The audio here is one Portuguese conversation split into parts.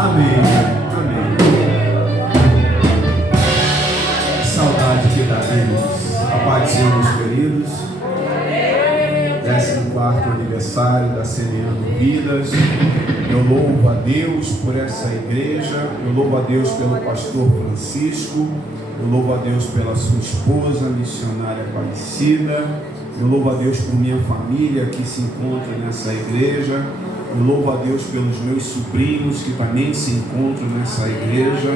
Amém. Amém. Saudade que daremos. A paz do Senhor, meus queridos. 14º aniversário da Semeando Vidas. Eu louvo a Deus por essa igreja. Eu louvo a Deus pelo pastor Francisco. Eu louvo a Deus pela sua esposa, missionária Aparecida. Eu louvo a Deus por minha família que se encontra nessa igreja. Eu louvo a Deus pelos meus sobrinhos que também se encontram nessa igreja.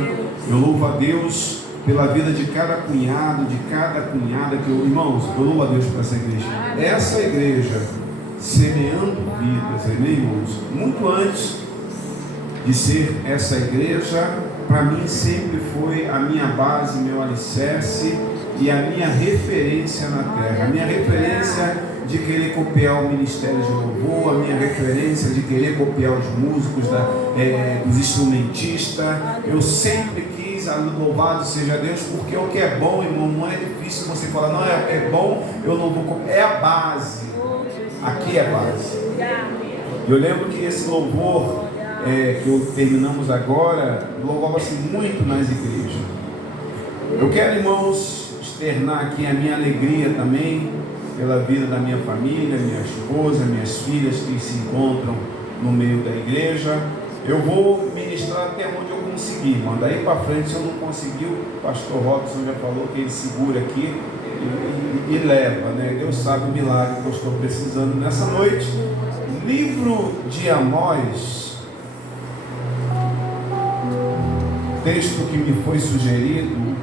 Eu louvo a Deus pela vida de cada cunhado, de cada cunhada que eu... Irmãos, eu louvo a Deus por essa igreja. Essa igreja, Semeando Vidas, amém, irmãos? Muito antes de ser essa igreja, para mim sempre foi a minha base, meu alicerce e a minha referência na terra. A minha referência de querer copiar o ministério de louvor, a minha referência de querer copiar os músicos, os instrumentistas. Eu sempre quis, louvado seja Deus, porque o que é bom, irmão, não é difícil você falar, não, é bom, eu não vou copiar. É a base. Aqui é a base. Eu lembro que esse louvor que terminamos agora, louvava-se muito nas igrejas. Eu quero, irmãos, externar aqui a minha alegria também pela vida da minha família, minha esposa, minhas filhas que se encontram no meio da igreja. Eu vou ministrar até onde eu conseguir, irmão. Daí para frente, se eu não conseguir, o pastor Robson já falou que ele segura aqui e leva, né? Deus sabe o milagre que eu estou precisando nessa noite. Livro de Amós, texto que me foi sugerido,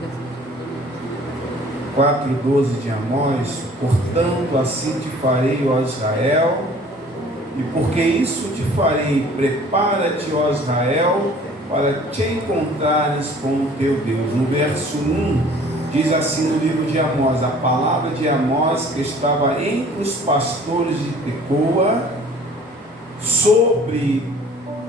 4:12 de Amós: portanto, assim te farei, ó Israel, e porque isso te farei, prepara-te, ó Israel, para te encontrares com o teu Deus. No verso 1, diz assim no livro de Amós, a palavra de Amós que estava entre os pastores de Tecoa, sobre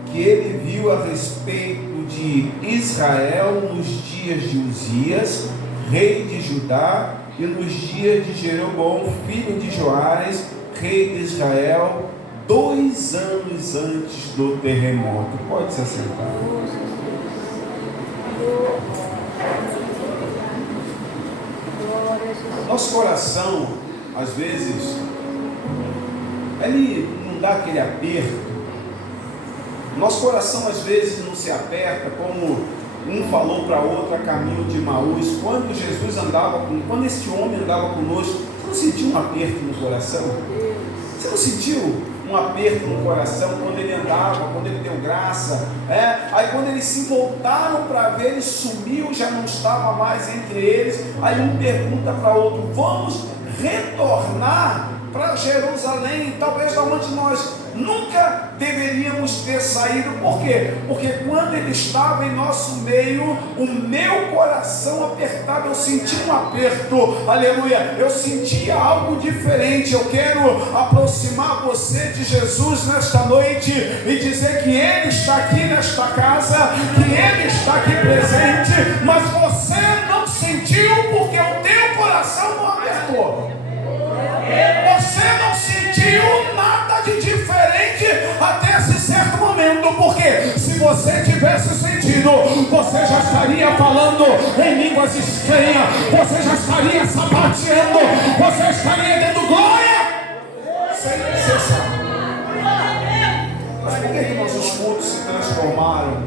que ele viu a respeito de Israel nos dias de Uzias, rei de Judá, e nos dias de Jeroboão, filho de Joás, rei de Israel, 2 anos antes do terremoto. Pode se assentar. Nosso coração, às vezes, ele não dá aquele aperto. Nosso coração, às vezes, não se aperta como um falou para outro a caminho de Emaús. Quando Jesus andava, quando esse homem andava conosco, você não sentiu um aperto no coração? Você não sentiu um aperto no coração quando ele andava, quando ele deu graça? Aí quando eles se voltaram para ver, ele sumiu, já não estava mais entre eles. Aí um pergunta para outro: vamos retornar para Jerusalém, talvez da onde nós nunca deveríamos ter saído. Por quê? Porque quando ele estava em nosso meio, o meu coração apertado, eu senti um aperto, aleluia, eu sentia algo diferente. Eu quero aproximar você de Jesus nesta noite e dizer que Ele está aqui nesta casa, que Ele está aqui presente, mas você não sentiu porque o teu coração não apertou. Você não sentiu nada de diferente até esse certo momento, porque se você tivesse sentido, você já estaria falando em línguas estranhas, você já estaria sapateando, você estaria dando glória sem cessar. Mas por que nossos cultos se transformaram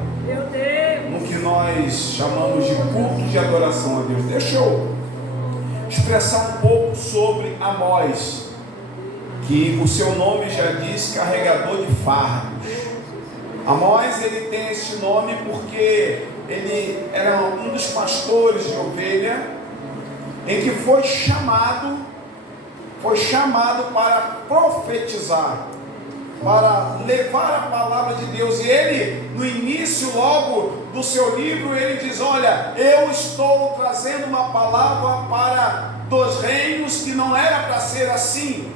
no que nós chamamos de culto de adoração a Deus? Deixa eu expressar um pouco sobre Amós, que o seu nome já diz carregador de fardos. Amós, ele tem esse nome porque ele era um dos pastores de ovelha, em que foi chamado para profetizar, para levar a palavra de Deus. E ele, no início logo do seu livro, ele diz: olha, eu estou trazendo uma palavra para dos reinos que não era para ser assim.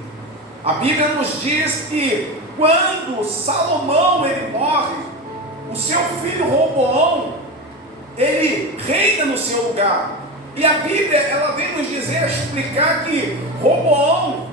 A Bíblia nos diz que quando Salomão ele morre, o seu filho Roboão, ele reina no seu lugar. E a Bíblia, ela vem nos dizer, explicar que Roboão,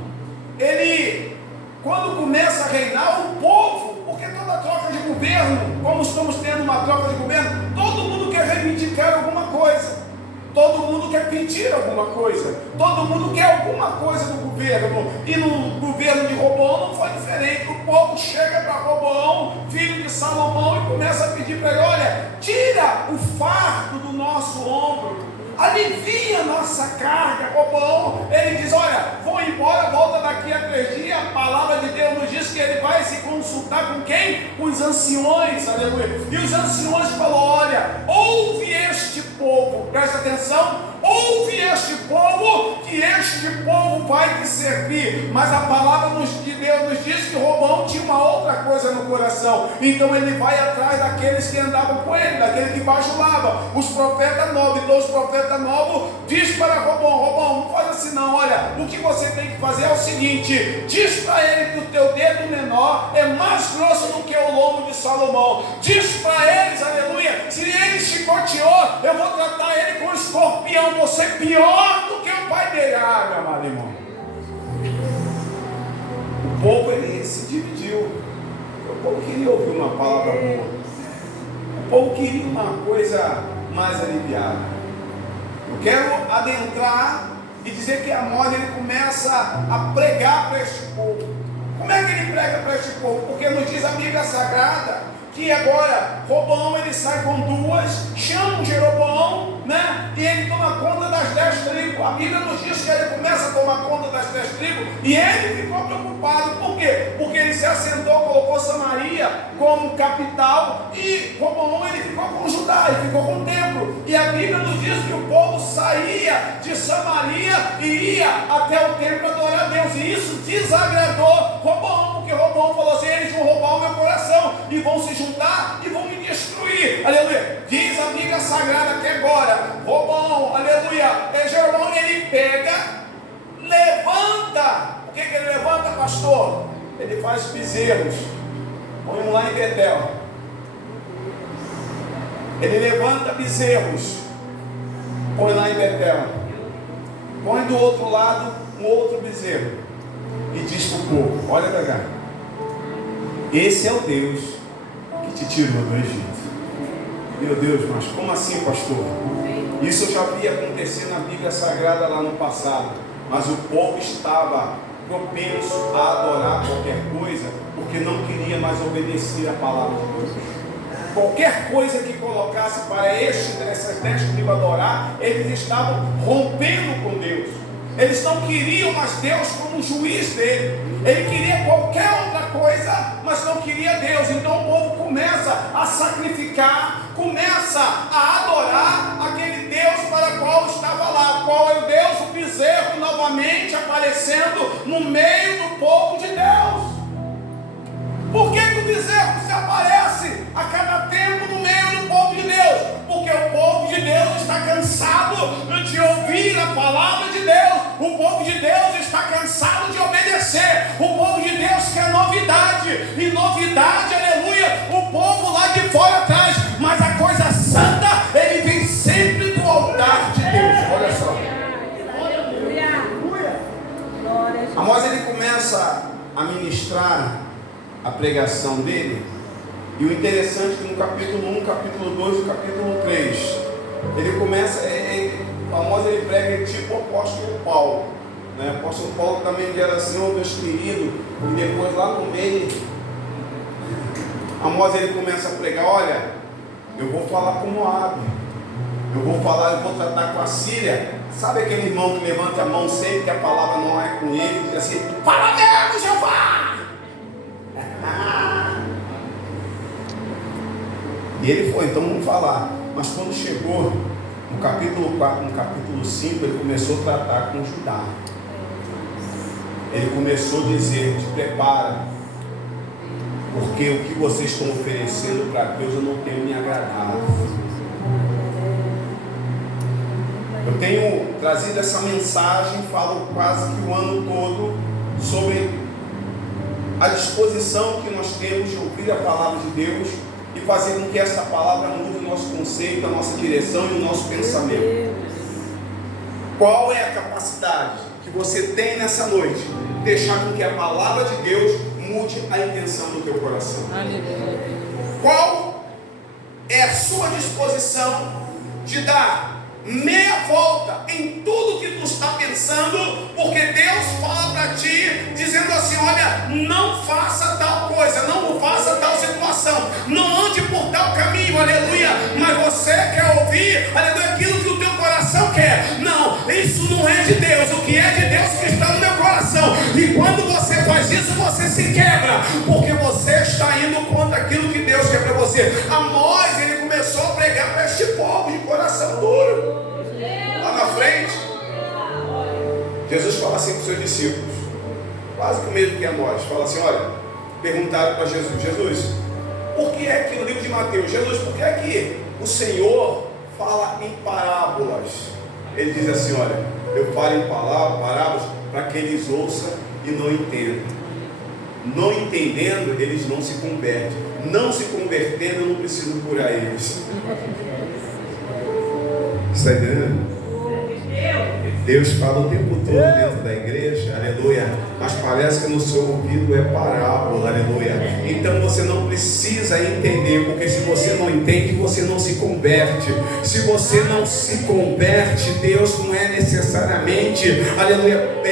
ele, quando começa a reinar, o povo, porque toda troca de governo, como estamos tendo uma troca de governo, todo mundo quer reivindicar alguma coisa. Todo mundo quer pedir alguma coisa. Todo mundo quer alguma coisa do governo. E no governo de Roboão não foi diferente. O povo chega para Roboão, filho de Salomão, e começa a pedir para ele: olha, tira o fardo do nosso ombro, alivia a nossa carga. Roboão, ele diz: olha, vou embora, volta daqui a 3 dias. A palavra de Deus nos diz que ele vai se consultar com quem? Com os anciões, aleluia. E os anciões falaram: olha, ouve este povo, presta atenção, ouve este povo, que este povo vai te servir. Mas a palavra de Deus nos diz que Roboão tinha uma outra coisa no coração. Então ele vai atrás daqueles que andavam com ele, daquele que bajulava, os profetas novos. Então os profetas novos diz para Roboão: Roboão, não faz assim não, olha, o que você tem que fazer é o seguinte: diz para ele que o teu dedo menor é mais grosso do que o lombo de Salomão. Diz para eles, aleluia, se ele chicoteou, eu vou tratar ele com um escorpião, você é pior do que o pai dele. Ah, meu amado irmão, o povo ele se dividiu. O povo queria ouvir uma palavra boa, o povo queria uma coisa mais aliviada. Eu quero adentrar e dizer que Amós ele começa a pregar para este povo. Como é que ele prega para este povo? Porque nos diz a Bíblia Sagrada que agora Roboão ele sai com 2, chama Jeroboão, né? E ele toma conta das 10 tribos. A Bíblia nos diz que ele começa a tomar conta das 10 tribos, e ele ficou preocupado. Por quê? Porque ele se assentou, colocou Samaria como capital, e Roboão ele ficou com Judá, ele ficou com o templo. E a Bíblia nos diz que o povo saía de Samaria e ia até o templo adorar a Deus, e isso desagradou Roboão, porque Roboão falou assim: eles vão roubar o meu coração e vão se juntar e vão me destruir, aleluia. Diz a Bíblia Sagrada que agora Roboão, aleluia, Jeroboão ele pega, levanta. O que ele levanta, pastor? Ele faz bezerros, põe um lá em Betel. Ele levanta bezerros, põe lá em Betel, põe do outro lado um outro bezerro e diz para o povo: olha para cá, esse é o Deus que te tirou do Egito. Meu Deus, mas como assim, pastor? Isso eu já vi acontecer na Bíblia Sagrada lá no passado, mas o povo estava propenso a adorar qualquer coisa, porque não queria mais obedecer a palavra de Deus. Qualquer coisa que colocasse para essas 10 tribos adorar, eles estavam rompendo com Deus. Eles não queriam mais Deus como juiz dele. Ele queria qualquer outra coisa, mas não queria Deus. Então o povo começa a sacrificar, começa a adorar aquele Deus para o qual estava lá. Qual é o Deus? O bezerro novamente aparecendo no meio do povo de Deus. Por que o bezerro se aparece a cada tempo no meio do povo de Deus? Porque o povo de Deus está cansado de ouvir a palavra de Deus. O povo de Deus está cansado de obedecer. O povo de Deus quer novidade. E novidade, aleluia, o povo lá de fora traz. Mas a coisa santa, ele vem sempre do altar de Deus. Olha só. Amós ele começa a ministrar a pregação dele, e o interessante é que no capítulo 1, capítulo 2 e capítulo 3, ele começa, Amós ele prega tipo o apóstolo Paulo, né? O apóstolo Paulo também era assim: oh Deus querido, e depois lá no meio, Amós ele começa a pregar: olha, eu vou falar com Moabe, eu vou tratar com a Síria. Sabe aquele irmão que levanta a mão sempre que a palavra não é com ele, e diz assim: fala mesmo, Jeová! E ele foi, então vamos falar. Mas quando chegou no capítulo 4, no capítulo 5, ele começou a tratar com Judá. Ele começou a dizer: te prepara, porque o que vocês estão oferecendo para Deus eu não tenho me agradado. Eu tenho trazido essa mensagem, falo quase que o ano todo sobre a disposição que nós temos de ouvir a palavra de Deus e fazer com que essa palavra mude o nosso conceito, a nossa direção e o nosso pensamento. Qual é a capacidade que você tem nessa noite de deixar com que a palavra de Deus mude a intenção do teu coração? Qual é a sua disposição de dar meia volta em tudo que tu está pensando, porque Deus fala para ti, dizendo assim: olha, não faça tal coisa, não faça tal situação, não ande por tal caminho, aleluia, mas você quer ouvir, aleluia, aquilo que o teu coração quer. Não, isso não é de Deus, o que é de Deus que está no meu coração. E quando você faz isso, você se quebra, porque você está indo contra aquilo que Deus quer para você. Amós, ele começou a pregar para este povo de coração duro. Lá na frente, Jesus fala assim para os seus discípulos, quase que o mesmo que Amós, fala assim: olha, perguntaram para Jesus: Jesus, por que é que no livro de Mateus, Jesus, por que é que o Senhor fala em parábolas? Ele diz assim: olha, eu falo em parábolas para que eles ouçam e não entendam. Não entendendo, eles não se convertem. Não se convertendo, eu não preciso curar eles. Está entendendo? Deus fala o tempo todo dentro da igreja, aleluia, mas parece que no seu ouvido é parábola, aleluia. Então você não precisa entender, porque se você não entende, você não se converte. Se você não se converte, Deus não é necessariamente, aleluia,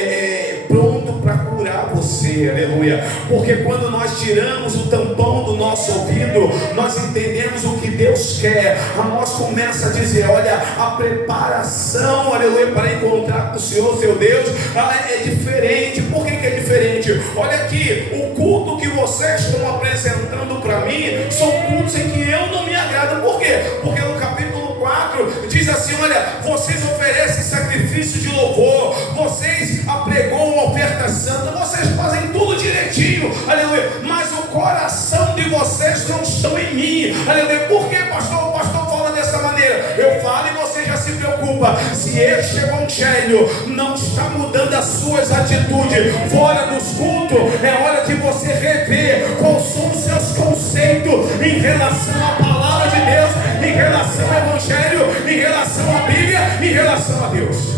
pronto para curar você, aleluia. Porque quando nós tiramos o tampão do nosso ouvido, nós entendemos o que Deus quer. Amós começa a dizer: olha, a preparação, aleluia, para encontrar com o Senhor, seu Deus, é diferente. Por que é diferente? Olha aqui, o culto que vocês estão apresentando para mim são cultos em que eu não me agrado. Por quê? Porque no capítulo 4 diz assim: olha, vocês oferecem sacrifício de louvor, vocês apregoam uma oferta santa, vocês fazem tudo direitinho, aleluia, mas o coração de vocês não estão em mim, aleluia. Por que, pastor? O pastor fala dessa maneira. Eu falo e você já se preocupa. Se este evangelho não está mudando as suas atitudes fora dos cultos, é hora de você rever quais são os seus conceitos em relação à palavra de Deus, em relação ao evangelho, em relação à Bíblia, em relação a Deus.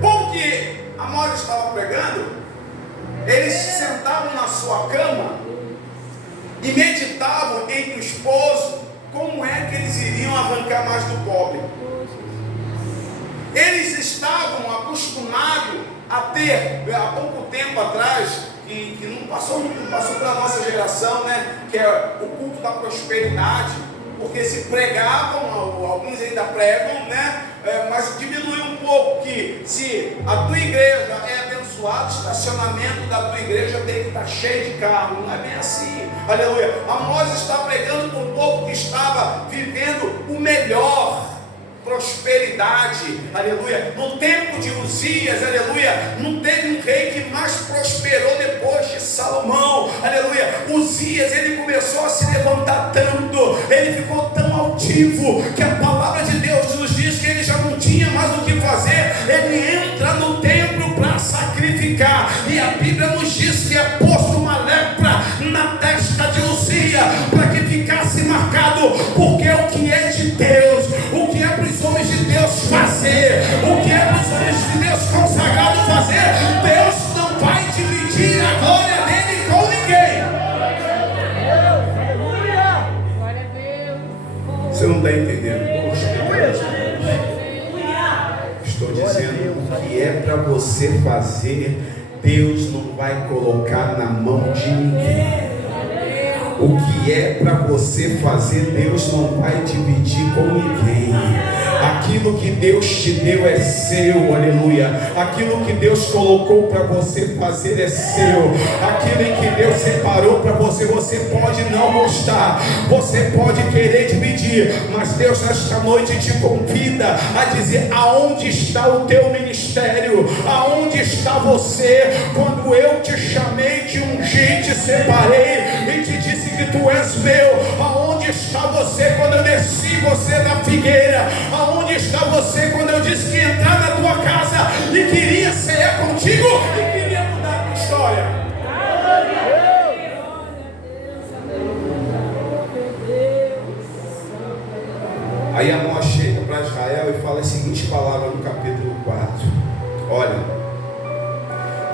Como que Amós estava pregando, eles sentavam na sua cama e meditavam entre o esposo como é que eles iriam arrancar mais do pobre. Eles estavam acostumados a ter, há pouco tempo atrás, que não passou para a nossa geração, né? Que é o culto da prosperidade, porque se pregavam, alguns ainda pregam, né? Mas diminuiu um pouco, que se a tua igreja é abençoada, o estacionamento da tua igreja tem que estar cheio de carro. Não é bem assim, aleluia. Amós está pregando para um povo que estava vivendo o melhor, prosperidade, aleluia. No tempo de Uzias, aleluia, não teve um rei que mais prosperou depois de Salomão, aleluia. Uzias, ele começou a se levantar tanto, ele ficou tão altivo, que a palavra de Deus nos diz que ele já não tinha mais o que fazer. Ele entra no templo para sacrificar, e a Bíblia nos diz que é posto uma lepra na testa de Uzias, para que ficasse marcado, porque o que é de Deus, o que é para os homens de Deus fazer, o que é para os homens de Deus consagrados fazer, Deus não vai dividir a glória dele com ninguém. Você não está entendendo? Estou dizendo, o que é para você fazer, Deus não vai colocar na mão de ninguém. O que é para você fazer, Deus não vai dividir com ninguém. Aquilo que Deus te deu é seu, aleluia. Aquilo que Deus colocou para você fazer é seu. Aquilo em que Deus separou para você, você pode não gostar, você pode querer dividir, mas Deus nesta noite te convida a dizer: aonde está o teu ministério? Aonde está você? Quando eu te chamei, te ungi, te separei e te disse que tu és meu. Aonde está você quando eu desci você da figueira? Aonde está você quando eu disse que ia entrar na tua casa e queria cear contigo e queria mudar a tua história? Aí Amós chega para Israel e fala a seguinte palavra no capítulo 4: olha,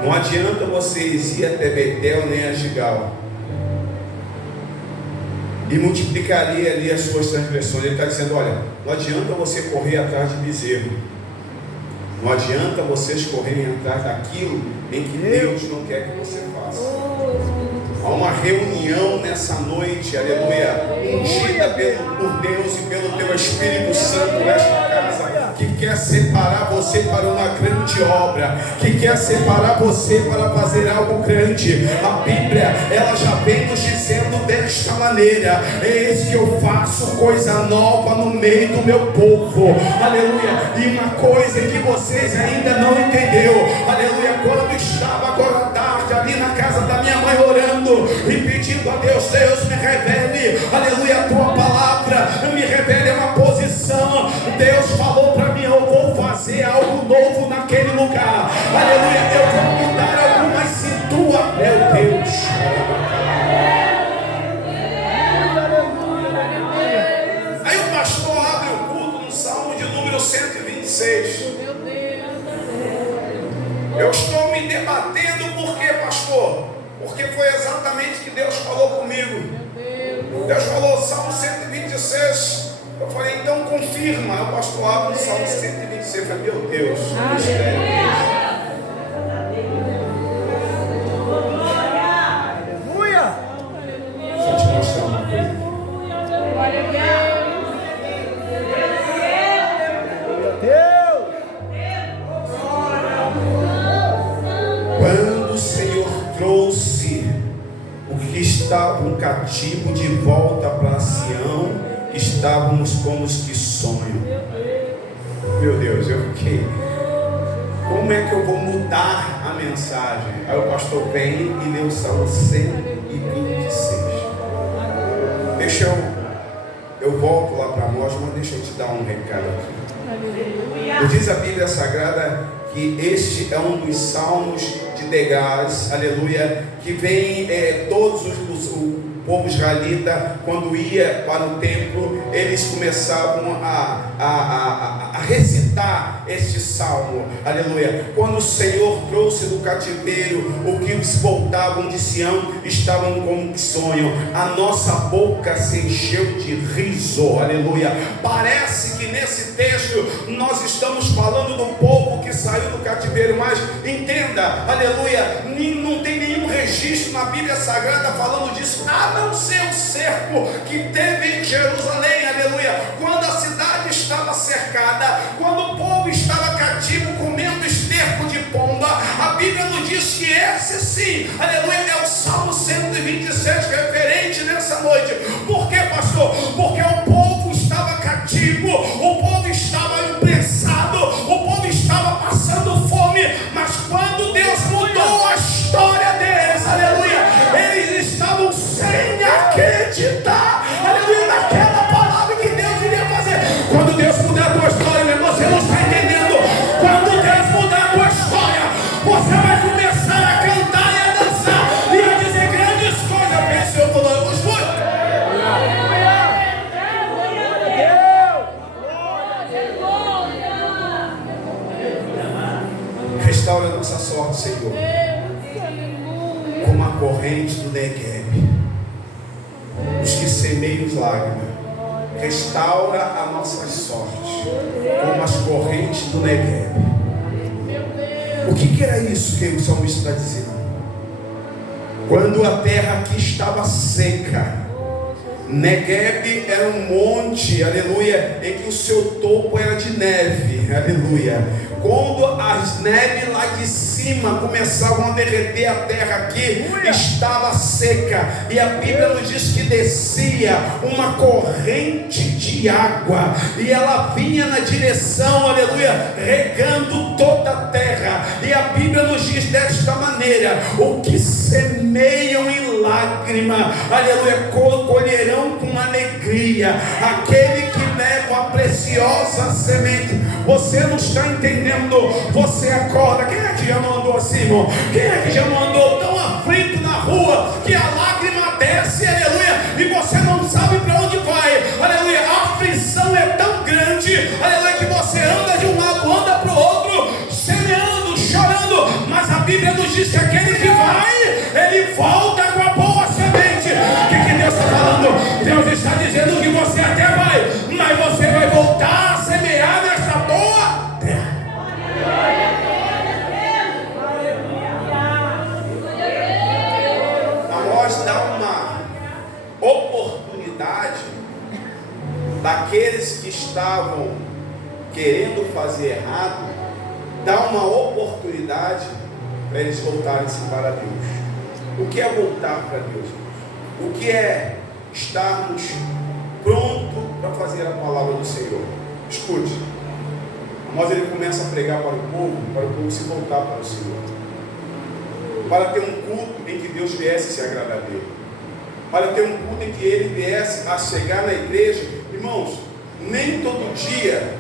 não adianta vocês ir até Betel nem a Gigal, e multiplicaria ali as suas transgressões. Ele está dizendo: olha, não adianta você correr atrás de bezerro, não adianta vocês correrem atrás daquilo em que Deus não quer que você faça. Há uma reunião nessa noite, aleluia, ungida por Deus e pelo teu Espírito Santo nesta casa, que quer separar você para uma grande obra, que quer separar você para fazer algo grande. A Bíblia, ela já vem nos dizendo desta maneira: eis que eu faço coisa nova no meio do meu povo, aleluia. E uma coisa que vocês ainda não entenderam, aleluia, quando estava agora à tarde ali na casa da minha mãe orando e pedindo a Deus: Deus, me revele, aleluia, a tua palavra, me revele uma posição. Deus falou para mim: eu vou fazer algo novo naquele lugar, aleluia, eu vou mudar algumas cinturas, meu Deus. Aí o pastor abre o culto no Salmo de número 126. Eu estou me debatendo, por quê, pastor? Porque foi exatamente o que Deus falou comigo. Deus falou Salmo 126. Eu falei: então confirma. O pastor abre o Salmo 126. Eu falei: meu Deus, mistério. Deixa eu te mostrar uma coisa. Quando o Senhor trouxe o que estavam cativo de volta para Sião, estávamos como os que sonham. Meu Deus, eu fiquei: como é que eu vou mudar a mensagem? Aí o pastor vem e lê o Salmo 126. Deixa eu volto lá para nós, mas deixa eu te dar um recado aqui. Diz a Bíblia Sagrada que este é um dos salmos de Degás, aleluia, que vem todos o povo israelita, quando ia para o templo, eles começavam a recitar este salmo, aleluia. Quando o Senhor trouxe do cativeiro o que os voltavam de Sião, estavam como que sonham, a nossa boca se encheu de riso, aleluia. Parece que nesse texto nós estamos falando do povo que saiu do cativeiro, mas entenda, aleluia, não tem nenhum registro na Bíblia Sagrada falando disso, a não ser o cerco que teve em Jerusalém, aleluia, quando a cidade estava cercada, quando o povo estava cativo comendo esterco de pomba. A Bíblia nos diz que esse sim, aleluia, é o Salmo 127 referente nessa noite. Por quê, pastor? Porque o povo estava cativo, o povo estava imprensado, o povo estava passando fome, mas quando Deus mudou a história deles, aleluia, eles estavam sem acreditar, aleluia, naquela palavra que Deus iria fazer. Quando Deus mudar a tua história, meu irmão, você não está entendendo. Quando Deus mudar a tua história, você vai começar a cantar e a dançar e a dizer grandes coisas. Pense eu falando, eu estou. Restaura a nossa sorte, Senhor, como a corrente do Negueb. Os que semeiam lágrimas, restaura a nossa sorte como as correntes do Negueb. O que era isso que o salmista está dizendo? Quando a terra aqui estava seca, Negueb era um monte, aleluia, em que o seu topo era de neve, aleluia. Quando as neves lá de cima começavam a derreter, a terra aqui estava seca, e a Bíblia nos diz que descia uma corrente de água, e ela vinha na direção, aleluia, regando toda a terra. E a Bíblia nos diz desta maneira: o que semeiam em lágrima, aleluia, colherão com alegria. Aquele que leva a preciosa semente. Você não está entendendo. Você acorda. Quem é que já não andou assim, irmão? Quem é que já não andou tão aflito na rua que a lágrima desce, aleluia, e você não sabe para onde vai, aleluia? A aflição é tão grande, aleluia, que você anda de um lado, anda para o outro, semeando, chorando. Mas a Bíblia nos diz que aquele que mas dá uma oportunidade daqueles que estavam querendo fazer errado, dá uma oportunidade para eles voltarem-se para Deus. O que é voltar para Deus? O que é estarmos prontos para fazer a palavra do Senhor? Escute, Amós ele começa a pregar para o povo se voltar para o Senhor, para ter um culto em que Deus viesse se agradar dele, para ter um culto em que ele viesse a chegar na igreja. Irmãos, nem todo dia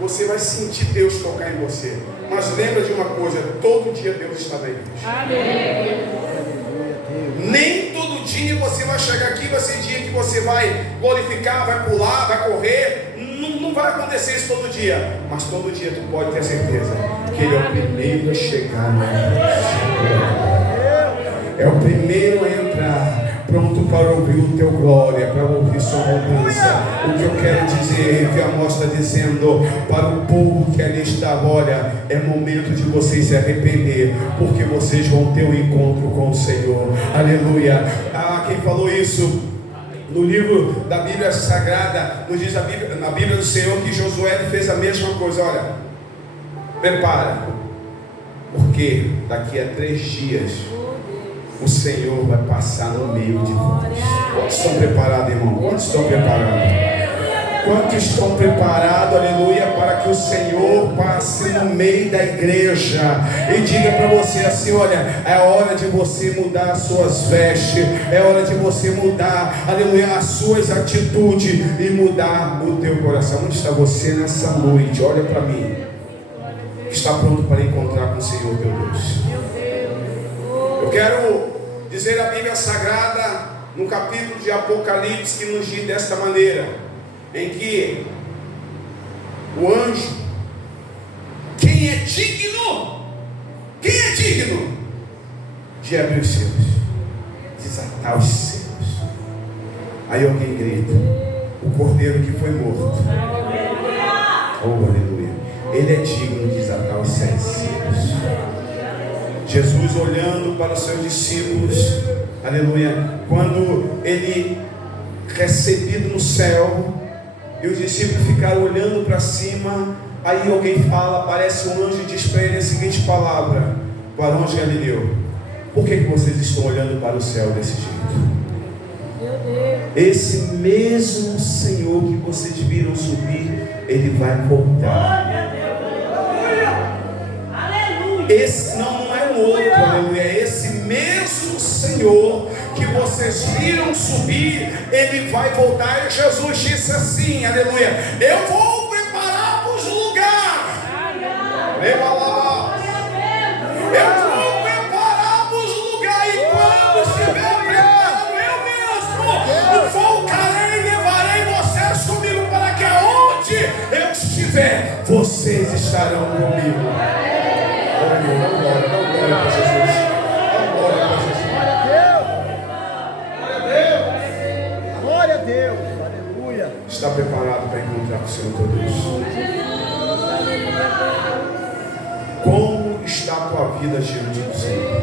você vai sentir Deus tocar em você, mas lembra de uma coisa: todo dia Deus está na igreja. Amém. Nem todo dia você vai chegar aqui, vai ser dia que você vai glorificar, vai pular, vai correr. Não vai acontecer isso todo dia, mas todo dia tu pode ter certeza que Ele é o primeiro a chegar na igreja. É o primeiro a entrar, pronto para ouvir o teu glória, para ouvir sua mudança. O que eu quero dizer, que a Amós está dizendo para o povo que ali estava: olha, é momento de vocês se arrepender, porque vocês vão ter um encontro com o Senhor. Aleluia. Quem falou isso? No livro da Bíblia Sagrada, nos diz na Bíblia do Senhor que Josué fez a mesma coisa. Olha, prepara, porque daqui a 3 dias o Senhor vai passar no meio de nós. Quantos estão preparados, irmão? Quantos estão preparados? Quantos estão preparados, aleluia, para que o Senhor passe no meio da igreja e diga para você assim: olha, é hora de você mudar as suas vestes, é hora de você mudar, aleluia, as suas atitudes e mudar o teu coração. Onde está você nessa noite? Olha para mim. Está pronto para encontrar com o Senhor teu Deus? Eu quero dizer a Bíblia Sagrada, no capítulo de Apocalipse, que nos diz desta maneira, em que o anjo, quem é digno de abrir os céus, desatar os céus? Aí alguém grita: o cordeiro que foi morto, oh aleluia, ele é digno de desatar os 7 selos. Jesus olhando para os seus discípulos, aleluia, quando ele recebido no céu, e os discípulos ficaram olhando para cima. Aí alguém fala, aparece um anjo e diz para ele a seguinte palavra: varão de Galileu, por que vocês estão olhando para o céu desse jeito? Esse mesmo Senhor que vocês viram subir, Ele vai voltar. Esse não é um outro, aleluia. Esse mesmo Senhor que vocês viram subir, Ele vai voltar. E Jesus disse assim, aleluia: eu vou preparar-vos lugar. Eu vou preparar-vos lugar. E quando estiver preparado, eu mesmo voltarei e levarei vocês comigo, para que aonde eu estiver, vocês estarão comigo. Não glória para Jesus. Não glória para Jesus. Glória a Deus. Aleluia. Está preparado para encontrar com o Senhor teu Deus? Como está a tua vida diante do Senhor?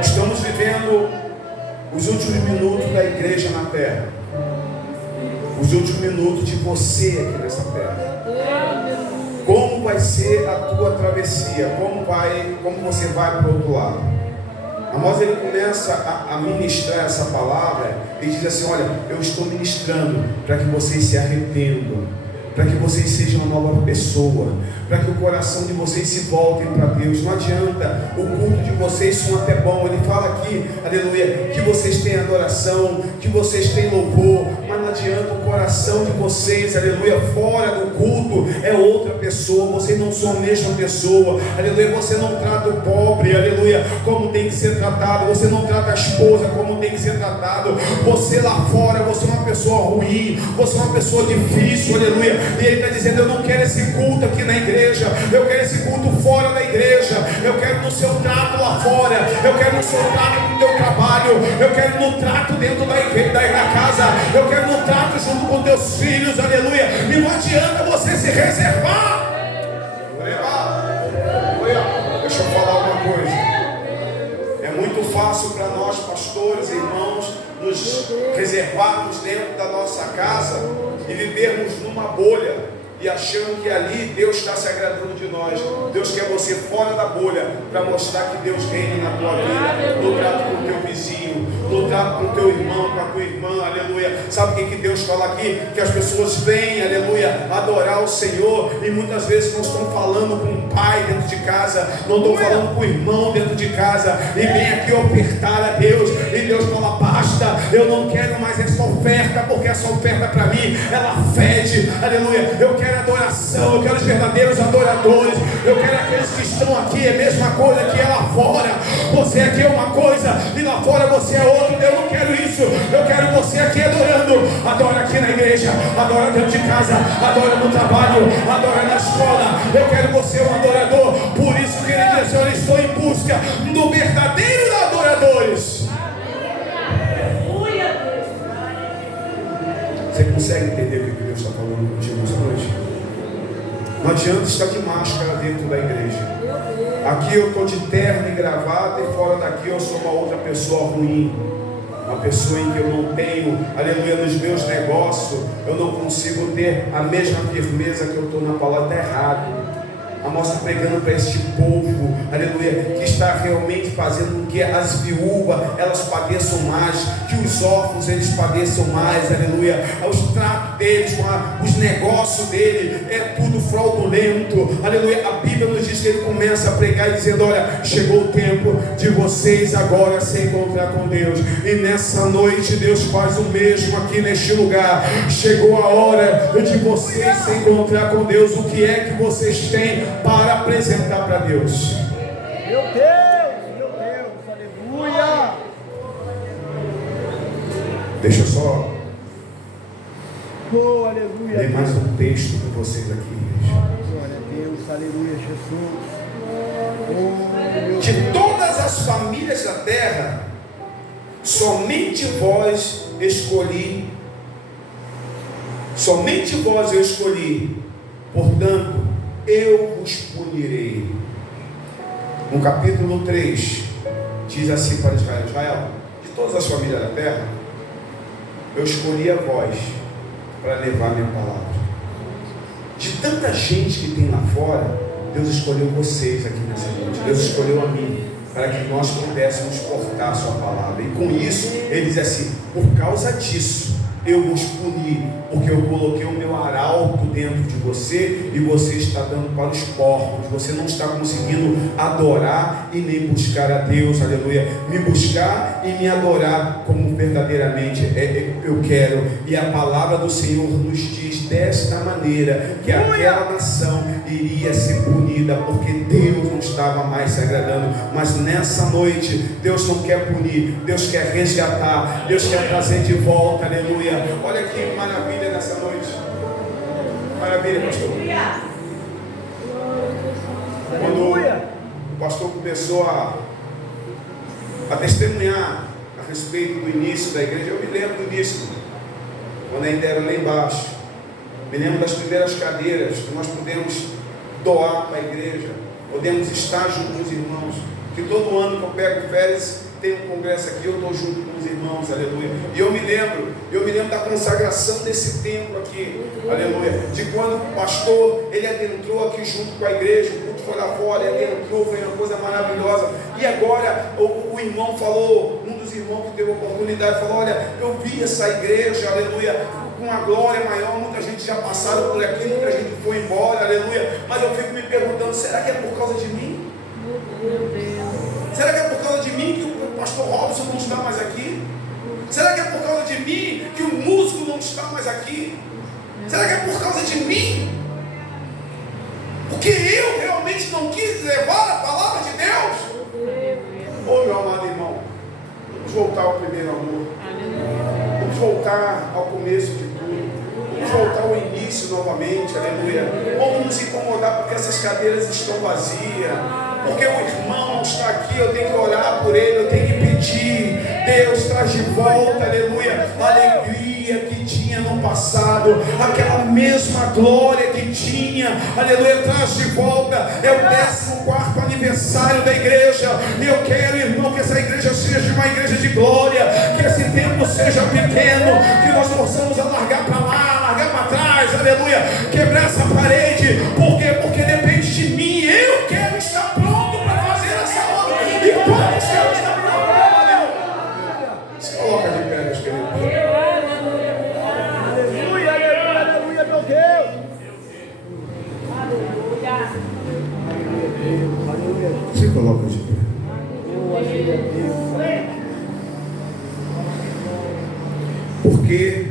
Estamos vivendo os últimos minutos da igreja na terra. Os últimos minutos de você aqui nessa terra. Como vai ser a tua travessia? Como você vai para o outro lado? Amós ele começa a ministrar essa palavra e diz assim: olha, eu estou ministrando para que vocês se arrependam, para que vocês sejam uma nova pessoa, para que o coração de vocês se voltem para Deus. Não adianta o culto de vocês ser até bom. Ele fala aqui, aleluia, que vocês têm adoração, que vocês têm louvor, mas não adianta o coração de vocês, aleluia, fora do culto é outra pessoa. Vocês não são a mesma pessoa, aleluia. Você não trata o pobre, aleluia, como tem que ser tratado. Você não trata a esposa como tem que ser tratado. Você lá fora, você é uma pessoa ruim, você é uma pessoa difícil, aleluia. E ele está dizendo: eu não quero esse culto aqui na igreja, eu quero esse culto fora da igreja. Eu quero no seu trato lá fora, eu quero no seu trato no teu trabalho, eu quero no trato dentro da casa, eu quero no trato junto com teus filhos, aleluia. E não adianta você se reservar. Deixa eu falar uma coisa. É muito fácil para nós, pastores, irmãos, nos reservarmos dentro da nossa casa e vivermos numa bolha e achando que ali Deus está se agradando de nós. Deus quer você fora da bolha para mostrar que Deus reina na tua vida, no trato com o teu vizinho, no trato com o teu irmão, com a tua irmã, aleluia. Sabe o que Deus fala aqui? Que as pessoas vêm, aleluia, adorar o Senhor e muitas vezes não estão falando com o pai dentro de casa, não estão falando com o irmão dentro de casa e vem aqui ofertar a Deus e Deus fala: basta, eu não quero mais essa oferta, porque essa oferta para mim, ela fede, aleluia. Eu quero adoração, eu quero os verdadeiros adoradores, eu quero aqueles que estão aqui, é a mesma coisa que é lá fora. Você aqui é uma coisa e lá fora você é outra. Eu não quero isso, eu quero você aqui adorando. Adora aqui na igreja, adora dentro de casa, adora no trabalho, adora na escola. Eu quero você um adorador. Por isso que ele diz: eu estou em busca do verdadeiro adoradores. Você consegue entender o que Deus está falando contigo essa noite? Não adianta estar de máscara dentro da igreja. Aqui eu estou de terno e gravata e fora daqui eu sou uma outra pessoa ruim. Uma pessoa em que eu não tenho, aleluia, nos meus negócios, eu não consigo ter a mesma firmeza que eu estou na palavra. Está errado. A moça pregando para este povo, aleluia, que está realmente fazendo com que as viúvas elas padeçam mais, que os órfãos eles padeçam mais, aleluia. Os tratos deles, os negócios dele é tudo fraudulento, aleluia. A Bíblia nos diz que ele começa a pregar dizendo: olha, chegou o tempo de vocês agora se encontrar com Deus, e nessa noite Deus faz o mesmo aqui neste lugar. Chegou a hora de vocês se encontrar com Deus. O que é que vocês têm para apresentar para Deus? Meu Deus, aleluia. Deixa eu só aleluia. ler mais um texto com vocês aqui, igreja. Glória a Deus, aleluia, Jesus. De todas as famílias da terra, somente vós eu escolhi, portanto eu vos punirei. No capítulo 3 diz assim para Israel: Israel, de todas as famílias da terra, eu escolhi a vós para levar minha palavra. De tanta gente que tem lá fora, Deus escolheu vocês aqui nessa noite. Deus escolheu a mim para que nós pudéssemos portar a sua palavra. E com isso, ele diz assim: por causa disso eu vos puni, porque eu coloquei o meu arauto dentro de você e você está dando para os porcos. Você não está conseguindo adorar e nem buscar a Deus, aleluia. Me buscar e me adorar como verdadeiramente eu quero. E a palavra do Senhor nos diz desta maneira que aquela nação iria ser punida, porque Deus não estava mais se agradando. Mas nessa noite Deus não quer punir, Deus quer resgatar, Deus quer trazer de volta, aleluia. Olha que maravilha nessa noite. Maravilha, pastor. Quando o pastor começou a testemunhar a respeito do início da igreja, eu me lembro do início, quando ainda era lá embaixo. Me lembro das primeiras cadeiras que nós pudemos doar para a igreja, podemos estar junto com os irmãos. Que todo ano que eu pego férias, tem um congresso aqui, eu estou junto com os irmãos, aleluia. E eu me lembro da consagração desse templo aqui, aleluia. De quando o pastor, ele adentrou aqui junto com a igreja, o culto foi lá fora, ele adentrou, foi uma coisa maravilhosa. E agora o irmão falou, um dos irmãos que teve a oportunidade, falou: olha, eu vi essa igreja, aleluia, com uma glória maior, muita gente já passaram por aqui, muita gente foi embora, aleluia. Mas eu fico me perguntando, será que é por causa de mim? Meu Deus. Será que é por causa de mim que o pastor Robson não está mais aqui? Será que é por causa de mim que o músico não está mais aqui? Será que é por causa de mim? Porque eu realmente não quis levar a palavra de Deus? Ô meu amado irmão, vamos voltar ao primeiro amor. Vamos voltar ao começo de tudo. Vamos voltar ao início novamente, aleluia. Vamos nos incomodar porque essas cadeiras estão vazias. porque o irmão não está aqui, eu tenho que orar por ele, eu tenho que pedir. Deus traz de volta, aleluia, a alegria que tinha no passado, aquela mesma glória que tinha, aleluia, traz de volta. É o 14º aniversário da igreja, e eu quero, irmão, que essa igreja seja uma igreja de glória, que esse templo seja pequeno, que nós possamos alargar para lá, alargar para trás, aleluia, quebrar essa parede. Por quê? Porque depende de mim. Eu quero estar pronto para fazer essa obra. E quantos querem estar prontos? Aleluia. Se coloca de pé, meus queridos. Aleluia, aleluia, aleluia, meu Deus. Aleluia. Se coloca de pé. Porque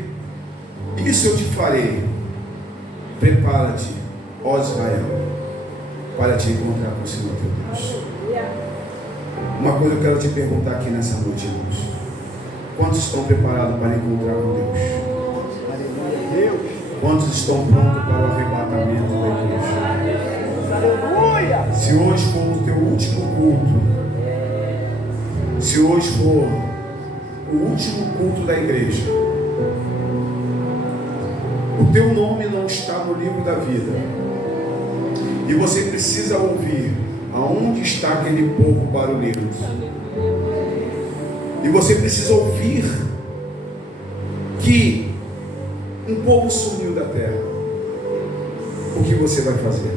isso eu te farei. Prepara-te, ó Israel, para te encontrar com o Senhor teu Deus. Uma coisa eu quero te perguntar aqui nessa noite, irmãos. Quantos estão preparados para encontrar com Deus? Quantos estão prontos para o arrebatamento da igreja? Aleluia! Se hoje for o teu último culto, se hoje for o último culto da igreja, o teu nome não está no livro da vida, e você precisa ouvir aonde está aquele povo barulhento, e você precisa ouvir que um povo sumiu da terra. O que você vai fazer?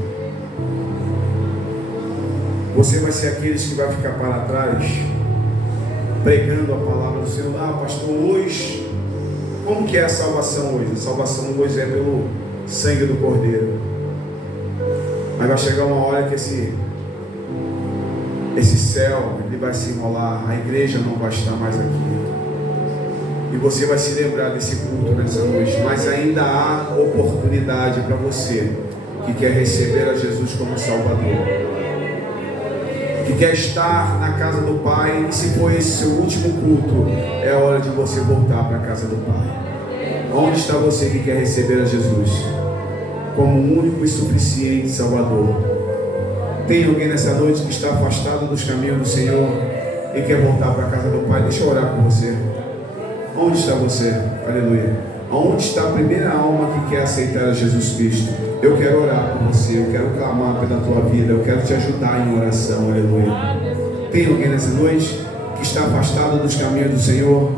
Você vai ser aqueles que vai ficar para trás pregando a palavra do Senhor? Ah, pastor, hoje, como que é a salvação hoje? A salvação hoje é pelo sangue do Cordeiro. Mas vai chegar uma hora que esse céu ele vai se enrolar, a igreja não vai estar mais aqui, e você vai se lembrar desse culto nessa noite. Mas ainda há oportunidade para você que quer receber a Jesus como Salvador, que quer estar na casa do Pai. E se for esse seu último culto, é a hora de você voltar para a casa do Pai. Onde está você que quer receber a Jesus como o único e suficiente Salvador? Tem alguém nessa noite que está afastado dos caminhos do Senhor e quer voltar para a casa do Pai? Deixa eu orar por você. Onde está você? Aleluia. Onde está a primeira alma que quer aceitar a Jesus Cristo? Eu quero orar por você, eu quero clamar pela tua vida, eu quero te ajudar em oração. Aleluia. Tem alguém nessa noite que está afastado dos caminhos do Senhor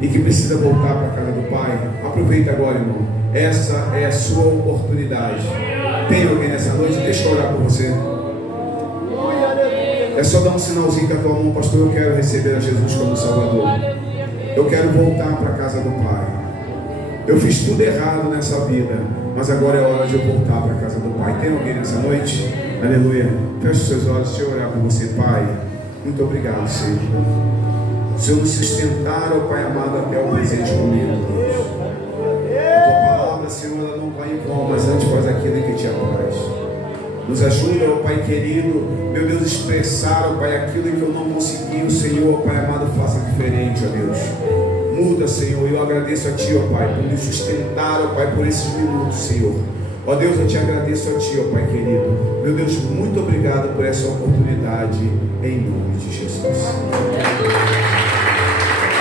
e que precisa voltar para a casa do Pai? Aproveita agora, irmão. Essa é a sua oportunidade. Tem alguém nessa noite? Deixa eu orar por você. É só dar um sinalzinho com a tua mão. Pastor, eu quero receber a Jesus como Salvador. Eu quero voltar para a casa do Pai. Eu fiz tudo errado nessa vida, mas agora é hora de eu voltar para a casa do Pai. Tem alguém nessa noite? Aleluia. Feche os seus olhos, deixa eu orar por você. Pai, muito obrigado, Senhor. O Senhor nos sustentaram, Pai amado, até o presente momento, Deus. A tua palavra, Senhor, ela não vai em vão, mas antes faz aquilo que te apraz. Nos ajuda, ó Pai querido, meu Deus, expressar, ó Pai, aquilo que eu não consegui. O Senhor, ó Pai amado, faça diferente, ó Deus. Muda, Senhor. Eu agradeço a Ti, ó Pai, por me sustentar, ó Pai, por esses minutos, Senhor. Ó Deus, eu te agradeço a Ti, ó Pai querido. Meu Deus, muito obrigado por essa oportunidade, em nome de Jesus.